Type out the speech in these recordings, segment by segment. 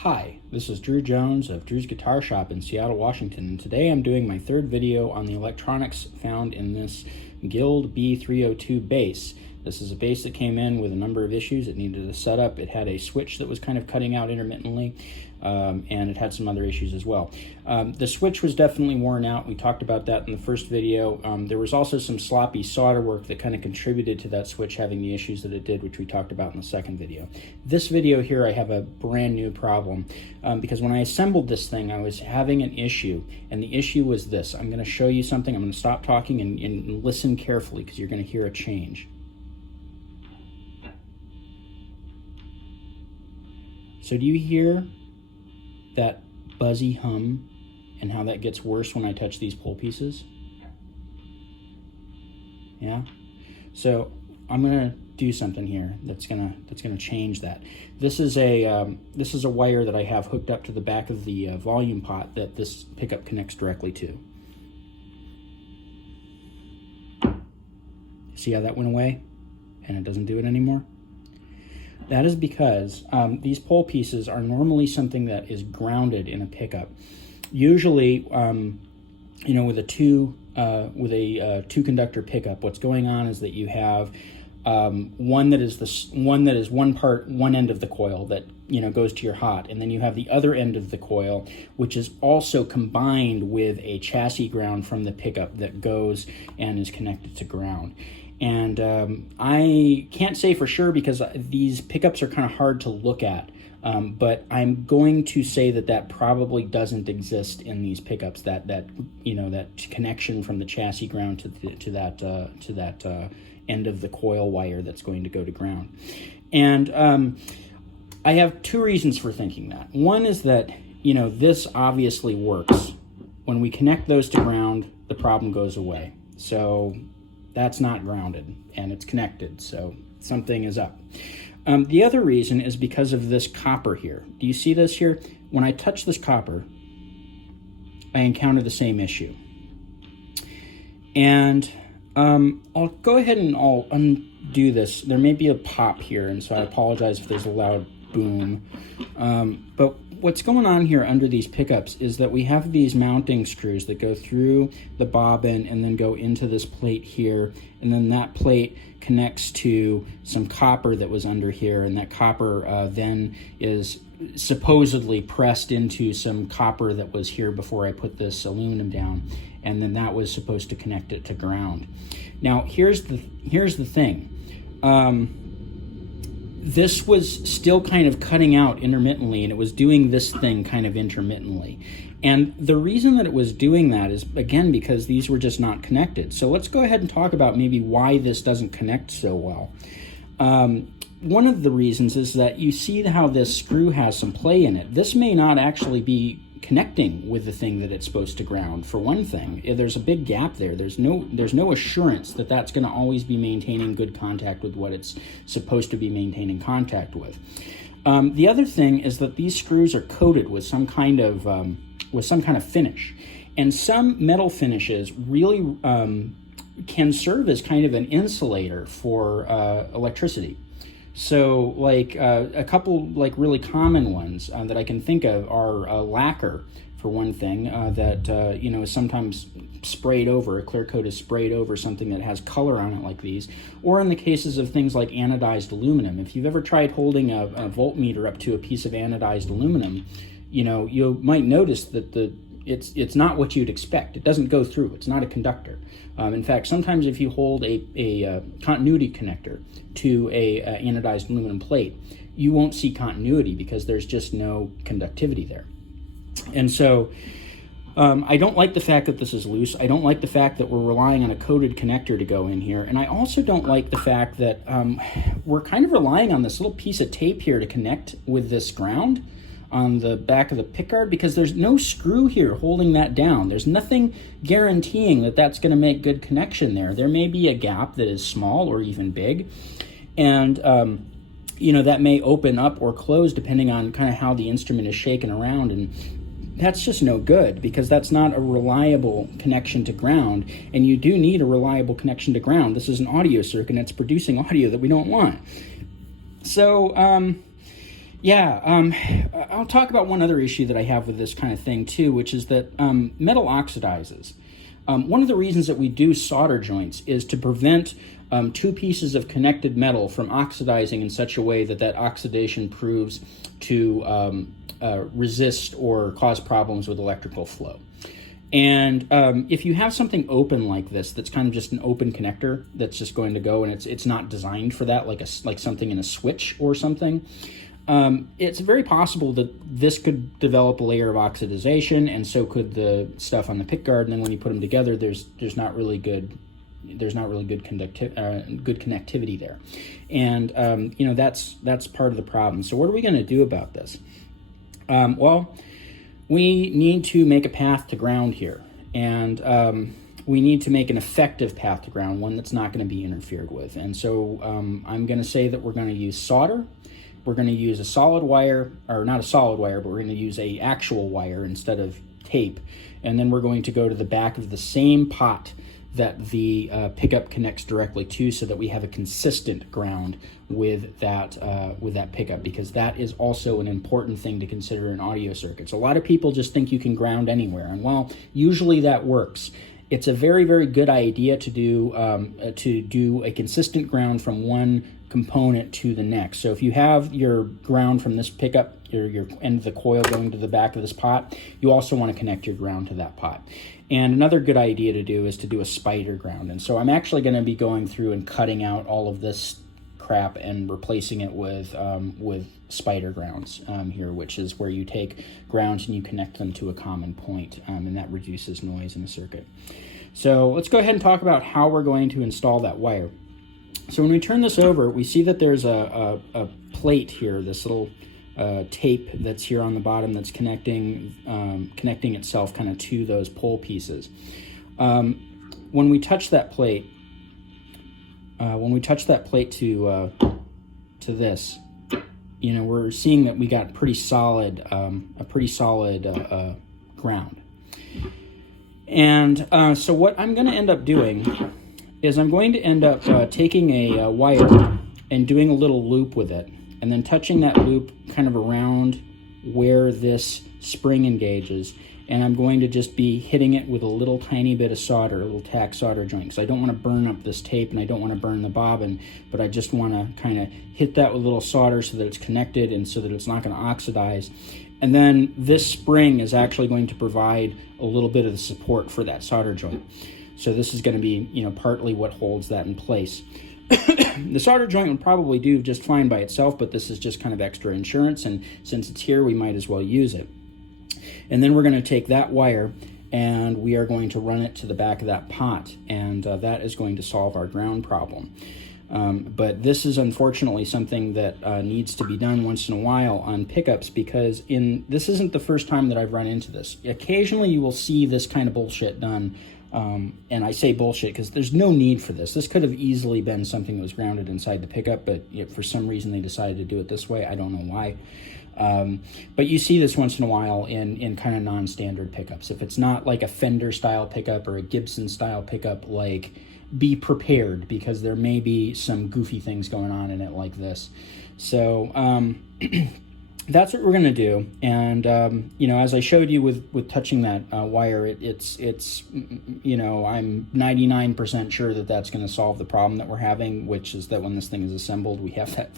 Hi, this is Drew Jones of Drew's Guitar Shop in Seattle, Washington, and today I'm doing my third video on the electronics found in this Guild B-302 bass. This is a bass that came in with a number of issues. It needed a setup. It had a switch that was kind of cutting out intermittently, and it had some other issues as well. The switch was definitely worn out. We talked about that in the first video. There was also some sloppy solder work that kind of contributed to that switch having the issues that it did, which we talked about in the second video. This video here, I have a brand new problem because when I assembled this thing, I was having an issue, and the issue was this. I'm going to show you something. I'm going to stop talking and listen carefully because you're going to hear a change. So do you hear that buzzy hum and how that gets worse when I touch these pull pieces? Yeah? So I'm gonna do something here that's gonna change that. This is a wire that I have hooked up to the back of the volume pot that this pickup connects directly to. See how that went away and it doesn't do it anymore? That is because these pole pieces are normally something that is grounded in a pickup. Usually, you know, with a two conductor pickup, what's going on is that you have one end of the coil that goes to your hot, and then you have the other end of the coil, which is also combined with a chassis ground from the pickup that goes and is connected to ground. And I can't say for sure because these pickups are kind of hard to look at, but I'm going to say that probably doesn't exist in these pickups. That connection from the chassis ground to that end of the coil wire that's going to go to ground. And I have two reasons for thinking that. One is that this obviously works. When we connect those to ground, the problem goes away. So that's not grounded, and it's connected, so something is up. The other reason is because of this copper here. Do you see this here? When I touch this copper, I encounter the same issue. And I'll go ahead and I'll undo this. There may be a pop here, and so I apologize if there's a loud boom. But what's going on here under these pickups is that we have these mounting screws that go through the bobbin and then go into this plate here, and then that plate connects to some copper that was under here, and that copper then is supposedly pressed into some copper that was here before I put this aluminum down, and then that was supposed to connect it to ground. Now here's the thing. This was still kind of cutting out intermittently, and it was doing this thing kind of intermittently. And the reason that it was doing that is, again, because these were just not connected. So let's go ahead and talk about maybe why this doesn't connect so well. One of the reasons is that you see how this screw has some play in it. This may not actually be connecting with the thing that it's supposed to ground. For one thing, there's a big gap there. There's no assurance that that's going to always be maintaining good contact with what it's supposed to be maintaining contact with. The other thing is that these screws are coated with some kind of finish, and some metal finishes really can serve as kind of an insulator for electricity. So like a couple like really common ones that I can think of are lacquer, for one thing, that is sometimes sprayed over. A clear coat is sprayed over something that has color on it like these. Or in the cases of things like anodized aluminum. If you've ever tried holding a voltmeter up to a piece of anodized aluminum, you might notice that it's not what you'd expect. It doesn't go through. It's not a conductor. In fact, sometimes if you hold a continuity connector to a anodized aluminum plate, you won't see continuity because there's just no conductivity there. And so I don't like the fact that this is loose. I don't like the fact that we're relying on a coated connector to go in here. And I also don't like the fact that we're kind of relying on this little piece of tape here to connect with this ground on the back of the pickguard, because there's no screw here holding that down. There's nothing guaranteeing that that's going to make good connection there. There may be a gap that is small or even big, and that may open up or close depending on kind of how the instrument is shaken around, and that's just no good because that's not a reliable connection to ground, and you do need a reliable connection to ground. This is an audio circuit and it's producing audio that we don't want. So Yeah, I'll talk about one other issue that I have with this kind of thing too, which is that metal oxidizes. One of the reasons that we do solder joints is to prevent two pieces of connected metal from oxidizing in such a way that that oxidation proves to resist or cause problems with electrical flow. And if you have something open like this, that's kind of just an open connector that's just going to go, and it's not designed for that, like something in a switch or something, it's very possible that this could develop a layer of oxidization, and so could the stuff on the pick guard. And then when you put them together, there's not really good connectivity there, and you know, that's part of the problem. So what are we going to do about this? Well, we need to make a path to ground here, and we need to make an effective path to ground, one that's not going to be interfered with. And so I'm going to say that we're going to use solder. We're going to use a solid wire, or not a solid wire, but we're going to use a actual wire instead of tape. And then we're going to go to the back of the same pot that the pickup connects directly to, so that we have a consistent ground with that pickup, because that is also an important thing to consider in audio circuits. A lot of people just think you can ground anywhere, and well, usually that works. It's a very, very good idea to do a consistent ground from one component to the next. So if you have your ground from this pickup, your end of the coil going to the back of this pot, you also want to connect your ground to that pot. And another good idea to do is to do a spider ground. And so I'm actually going to be going through and cutting out all of this crap and replacing it with spider grounds here, which is where you take grounds and you connect them to a common point, and that reduces noise in a circuit. So let's go ahead and talk about how we're going to install that wire. So when we turn this over, we see that there's a plate here, this little tape that's here on the bottom that's connecting itself kind of to those pole pieces. When we touch that plate, to this, you know, we're seeing that we got a pretty solid ground. And so what I'm going to end up doing is I'm going to end up taking a wire and doing a little loop with it, and then touching that loop kind of around where this spring engages, and I'm going to just be hitting it with a little tiny bit of solder, a little tack solder joint, because I don't want to burn up this tape and I don't want to burn the bobbin, but I just want to kind of hit that with a little solder so that it's connected and so that it's not going to oxidize. And then this spring is actually going to provide a little bit of the support for that solder joint. So this is going to be, you know, partly what holds that in place. The solder joint would probably do just fine by itself, but this is just kind of extra insurance, and since it's here, we might as well use it. And then we're going to take that wire and we are going to run it to the back of that pot, and that is going to solve our ground problem. But this is unfortunately something that needs to be done once in a while on pickups, because this isn't the first time that I've run into this. Occasionally you will see this kind of bullshit done. And I say bullshit because there's no need for this. This could have easily been something that was grounded inside the pickup, but for some reason they decided to do it this way. I don't know why. But you see this once in a while in kind of non-standard pickups. If it's not like a Fender style pickup or a Gibson style pickup, like, be prepared, because there may be some goofy things going on in it like this. So that's what we're going to do. And, you know, as I showed you with touching that wire, it's you know, I'm 99% sure that that's going to solve the problem that we're having, which is that when this thing is assembled, we have that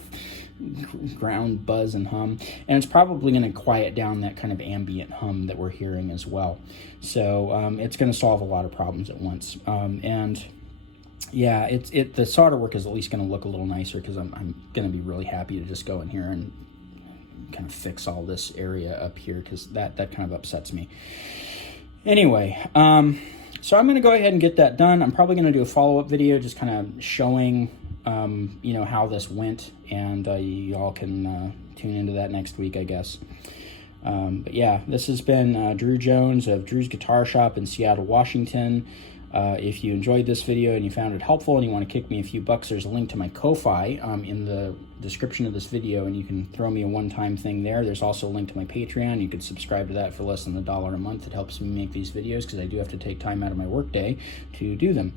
ground buzz and hum, and it's probably going to quiet down that kind of ambient hum that we're hearing as well. So it's going to solve a lot of problems at once. And yeah, the solder work is at least going to look a little nicer, because I'm going to be really happy to just go in here and kind of fix all this area up here, because that kind of upsets me. Anyway, so I'm going to go ahead and get that done. I'm probably going to do a follow-up video just kind of showing you know, how this went, and you all can tune into that next week, I guess. But yeah, this has been Drew Jones of Drew's Guitar Shop in Seattle, Washington. If you enjoyed this video and you found it helpful and you want to kick me a few bucks, there's a link to my Ko-Fi in the description of this video, and you can throw me a one-time thing there. There's also a link to my Patreon. You could subscribe to that for less than $1 a month. It helps me make these videos, because I do have to take time out of my workday to do them.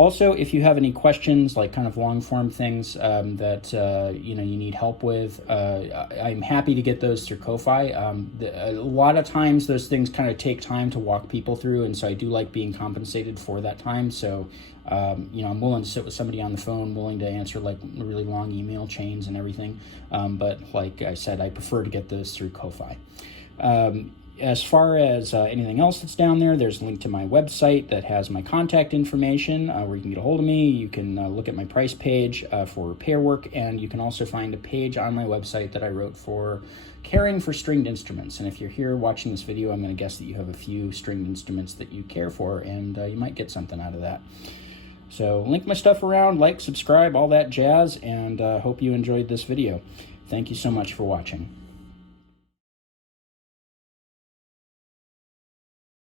Also, if you have any questions, like kind of long form things that you need help with, I'm happy to get those through Ko-Fi. A lot of times those things kind of take time to walk people through, and so I do like being compensated for that time. So I'm willing to sit with somebody on the phone, willing to answer like really long email chains and everything. But like I said, I prefer to get those through Ko-Fi. As far as anything else that's down there, there's a link to my website that has my contact information where you can get a hold of me. You can look at my price page for repair work, and you can also find a page on my website that I wrote for caring for stringed instruments. And if you're here watching this video, I'm going to guess that you have a few stringed instruments that you care for, and you might get something out of that. So link my stuff around, like, subscribe, all that jazz, and hope you enjoyed this video. Thank you so much for watching.